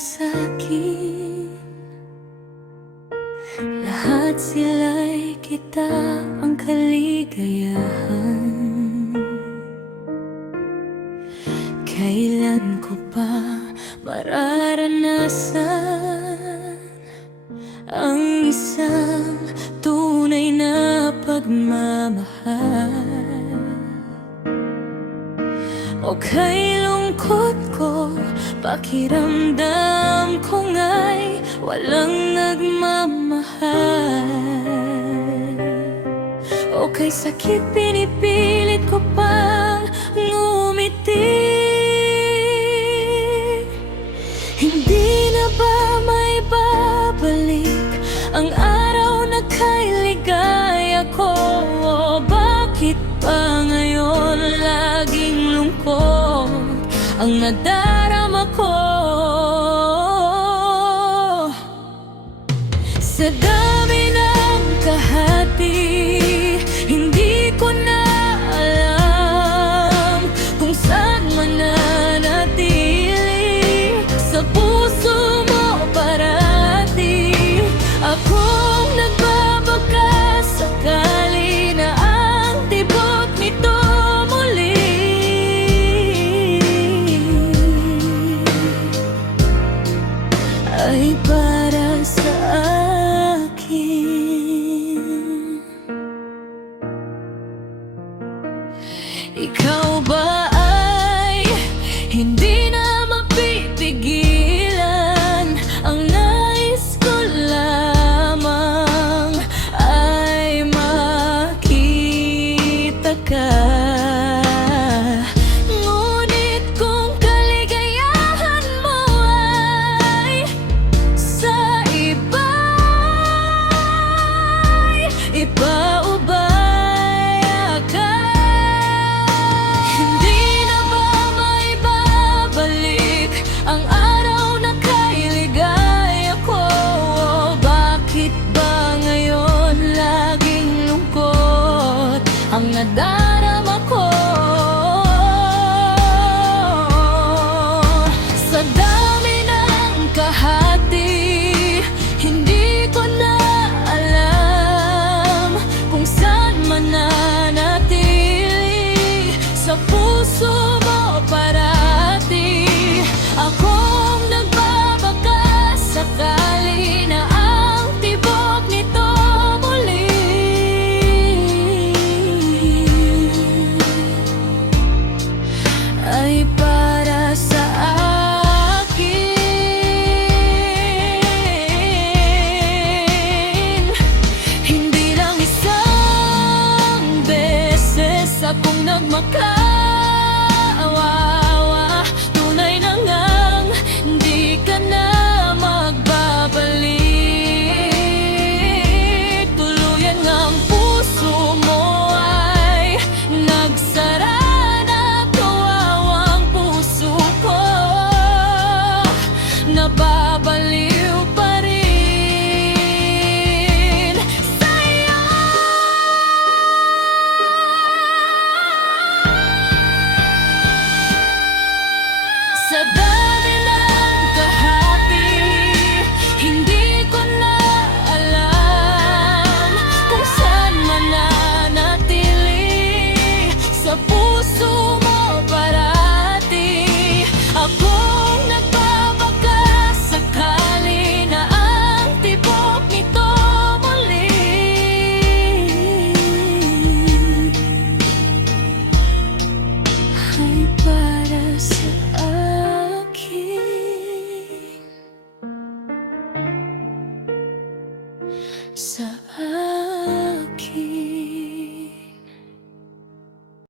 sa'kin. Lahat sila'y kita ang kaligayahan. Kailan ko pa mararanasan ang isang tunay na pagmamahal? O kay lungkot ko, pakiramdam ko nga'y walang nagmamahal. O kay sakit, pinipilit ko pang ngumiti. Hindi na ba may babalik ang araw na kay ligaya ko? O bakit pa ngayon laging lungkot ang nadarama ko? Sa dami ng kahati, hindi ko na alam kung saan mananatili. Sa puso mo parati akong nagbabaka, sakali na ang tibok nito muli ay para sa akin. Ikaw ba ay hindi na mapipigilan? Ang nais ko lamang ay makita ka. Ngunit kung kaligayahan mo ay sa iba'y ipaubaya ka. Hindi na ba may babalik ang araw na kay ligaya ko? O bakit ba ngayon laging lungkot ang nadarama ko? Sa dami ng kahati, hindi ko na alam kung saan mananatili. Sa puso mo parati akong nagbabaka, sakali na ang tibok nito muli ay para sa akin. Hindi lang isang beses akong nagmaka